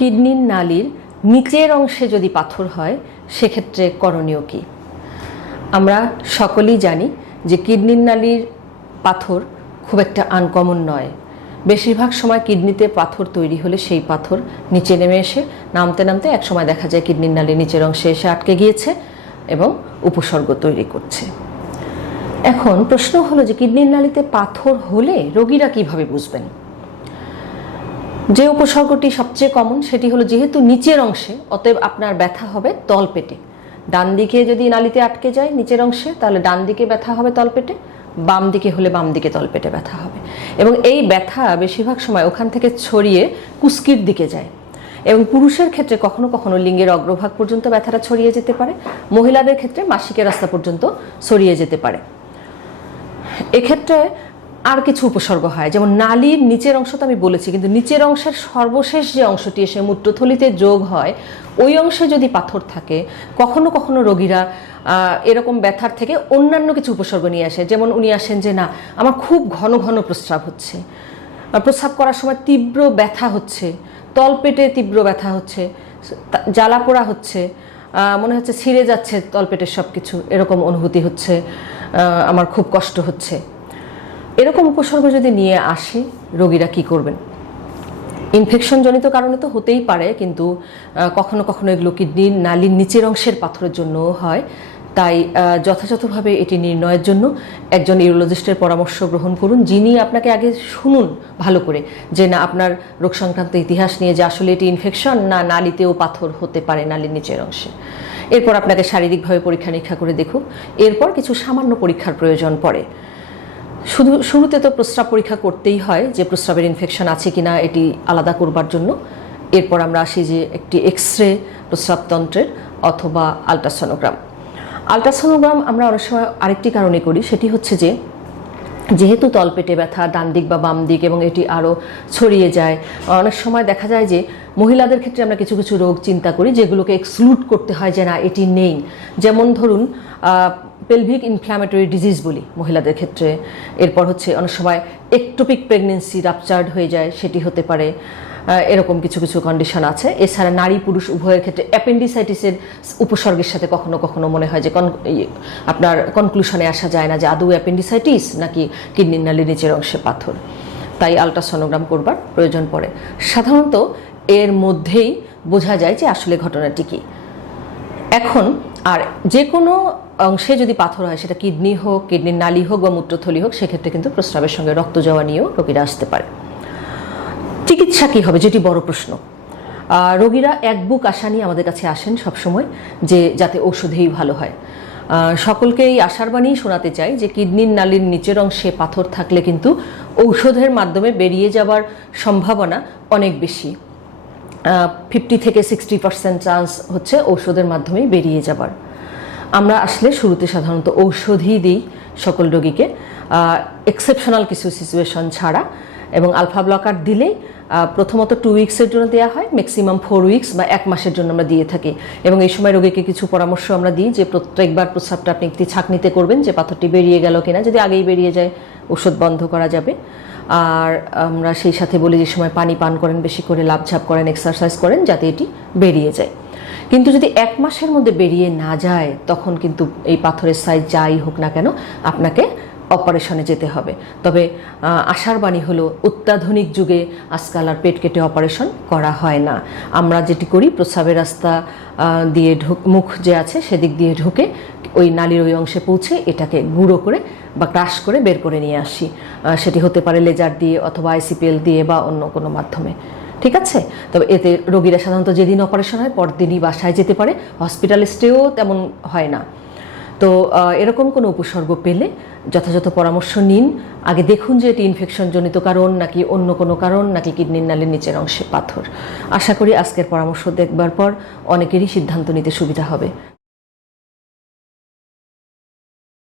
কিডনির নালীর নিচের অংশে যদি পাথর হয় সেক্ষেত্রে করণীয় কী? আমরা সকলেই জানি যে কিডনির নালীর পাথর খুব একটা আনকমন নয়। বেশিরভাগ সময় কিডনিতে পাথর তৈরি হলে সেই পাথর নিচে নেমে এসে নামতে নামতে এক সময় দেখা যায় কিডনির নালীর নিচের অংশে এসে আটকে গিয়েছে এবং উপসর্গ তৈরি করছে। এখন প্রশ্ন হলো যে কিডনির নালীতে পাথর হলে রোগীরা কিভাবে বুঝবেন? যে উপসর্গটি সবচেয়ে কমন সেটি হলো যেহেতু নিচের অংশে, অতএব আপনার ব্যথা হবে তলপেটে। ডান দিকে যদি নালীতে আটকে যায় নিচের অংশে তাহলে ডান দিকে ব্যথা হবে তলপেটে, বাম দিকে হলে বাম দিকে তলপেটে ব্যথা হবে। এবং এই ব্যথা বেশিরভাগ সময় ওখান থেকে ছড়িয়ে কুস্কির দিকে যায় এবং পুরুষের ক্ষেত্রে কখনো কখনো লিঙ্গের অগ্রভাগ পর্যন্ত ব্যথাটা ছড়িয়ে যেতে পারে, মহিলাদের ক্ষেত্রে মাসিকের রাস্তা পর্যন্ত ছড়িয়ে যেতে পারে। এক্ষেত্রে আর কিছু উপসর্গ হয়, যেমন নালীর নিচের অংশ তো আমি বলেছি, কিন্তু নিচের অংশের সর্বশেষ যে অংশটি এসে মূত্রথলিতে যোগ হয় ওই অংশে যদি পাথর থাকে কখনো কখনো রোগীরা এরকম ব্যথার থেকে অন্যান্য কিছু উপসর্গ নিয়ে আসে। যেমন উনি আসেন যে না আমার খুব ঘন ঘন প্রস্রাব হচ্ছে, প্রস্রাব করার সময় তীব্র ব্যথা হচ্ছে, তলপেটে তীব্র ব্যথা হচ্ছে, জ্বালা পোড়া হচ্ছে, মনে হচ্ছে ছিঁড়ে যাচ্ছে তলপেটের সব কিছু, এরকম অনুভূতি হচ্ছে, আমার খুব কষ্ট হচ্ছে। এরকম উপসর্গ যদি নিয়ে আসে রোগীরা কি করবেন? ইনফেকশন জনিত কারণে তো হতেই পারে, কিন্তু কখনো কখনো এগুলো কিডনির নালীর নিচের অংশের পাথরের জন্যও হয়। তাই যথাযথভাবে এটি নির্ণয়ের জন্য একজন ইউরোলজিস্টের পরামর্শ গ্রহণ করুন, যিনি আপনাকে আগে শুনুন ভালো করে যে না আপনার রোগ সংক্রান্ত ইতিহাস নিয়ে যে আসলে এটি ইনফেকশন না নালীতেও পাথর হতে পারে নালীর নিচের অংশে। এরপর আপনাকে শারীরিকভাবে পরীক্ষা নিরীক্ষা করে দেখুক। এরপর কিছু সামান্য পরীক্ষার প্রয়োজন পড়ে। শুরুতে তো প্রস্রাব পরীক্ষা করতেই হয় যে প্রস্রাবের ইনফেকশন আছে কিনা এটি আলাদা করবার জন্য। এরপর আমরা আসি যে একটি এক্সরে প্রস্রাবতন্ত্রের অথবা আলট্রাসোনোগ্রাম। আলট্রাসোনোগ্রাম আমরা অনেক সময় আরেকটি কারণে করি, সেটি হচ্ছে যে যেহেতু তলপেটে ব্যথা ডান দিক বা বাম দিক এবং এটি আরও ছড়িয়ে যায়, অনেক সময় দেখা যায় যে মহিলাদের ক্ষেত্রে আমরা কিছু কিছু রোগ চিন্তা করি যেগুলোকে এক্সক্লুড করতে হয় যে না এটি নেই। যেমন ধরুন পেলভিক ইনফ্ল্যামেটরি ডিজিজ বলি মহিলাদের ক্ষেত্রে। এরপর হচ্ছে অনেক সময় একটোপিক প্রেগনেন্সি রাপচার্ড হয়ে যায়, সেটি হতে পারে। এরকম কিছু কিছু কন্ডিশন আছে। এছাড়া নারী পুরুষ উভয়ের ক্ষেত্রে অ্যাপেন্ডিসাইটিসের উপসর্গের সাথে কখনো কখনো মনে হয় যে আপনার কনক্লুশনে আসা যায় না যে আদৌ অ্যাপেন্ডিসাইটিস নাকি কিডনির নালীর নিচের অংশে পাথর। তাই আলট্রাসোনোগ্রাম করবার প্রয়োজন পড়ে। সাধারণত এর মধ্যেই বোঝা যায় যে আসলে ঘটনাটি কী। এখন আর যে কোনো অংশে যদি পাথর হয় সেটা কিডনি হোক, কিডনির নালী হোক বা মূত্রথলি হোক, সেক্ষেত্রে কিন্তু প্রস্রাবের সঙ্গে রক্ত যাওয়া নিয়েও রোগীরা আসতে পারে। চিকিৎসা কী হবে যেটি বড় প্রশ্ন। রোগীরা এক বুক আশা নিয়ে আমাদের কাছে আসেন সবসময় যে যাতে ঔষধেই ভালো হয়। সকলকে এই আশার বাণী শোনাতে চাই যে কিডনির নালীর নিচের অংশে পাথর থাকলে কিন্তু ঔষধের মাধ্যমে বেরিয়ে যাবার সম্ভাবনা অনেক বেশি। 50 থেকে 60% চান্স হচ্ছে ঔষধের মাধ্যমেই বেরিয়ে যাবার। আমরা আসলে শুরুতে সাধারণত ঔষধই দিই সকল রোগীকে, এক্সেপশনাল কিছু সিচুয়েশন ছাড়া। এবং আলফা ব্লকার দিলেই প্রথমত 2 উইক্সের জন্য দেওয়া হয়, ম্যাক্সিমাম 4 উইক্স বা 1 মাসের জন্য আমরা দিয়ে থাকি। এবং এই সময় রোগীকে কিছু পরামর্শ আমরা দিই যে প্রত্যেকবার প্রস্রাবটা আপনি একটি ছাঁকনিতে করবেন যে পাথরটি বেরিয়ে গেল কিনা। যদি আগেই বেরিয়ে যায় ওষুধ বন্ধ করা যাবে। আর আমরা সেই সাথে বলি যে সময় পানি পান করেন, বেশি করে লাফঝাপ করেন, এক্সারসাইজ করেন যাতে এটি বেরিয়ে যায়। কিন্তু যদি 1 মাসের মধ্যে বেরিয়ে না যায় তখন কিন্তু এই পাথরের সাইজ যাই হোক না কেন আপনাকে অপারেশনে যেতে হবে। তবে আশার বাণী হলো অত্যাধুনিক যুগে আজকাল আর পেট কেটে অপারেশন করা হয় না। আমরা যেটি করি প্রস্রাবের রাস্তা দিয়ে মুখ যে আছে সেদিক দিয়ে ঢুকে ওই নালীর ওই অংশে পৌঁছে এটাকে গুঁড়ো করে বা ক্রাশ করে বের করে নিয়ে আসি। সেটি হতে পারে লেজার দিয়ে অথবা আইসিপিএল দিয়ে বা অন্য কোনো মাধ্যমে। ঠিক আছে? তবে এতে রোগীরা সাধারণত যেদিন অপারেশন হয় পরদিনই বাসায় যেতে পারে, হসপিটাল স্টেও তেমন হয় না। তো এরকম কোনো উপসর্গ পেলে যথাযথ পরামর্শ নিন। আগে দেখুন যে এটি ইনফেকশনজনিত কারণ নাকি অন্য কোনো কারণ নাকি কিডনির নালীর নিচের অংশে পাথর। আশা করি আজকের পরামর্শ দেখবার পর অনেকেরই সিদ্ধান্ত নিতে সুবিধা হবে।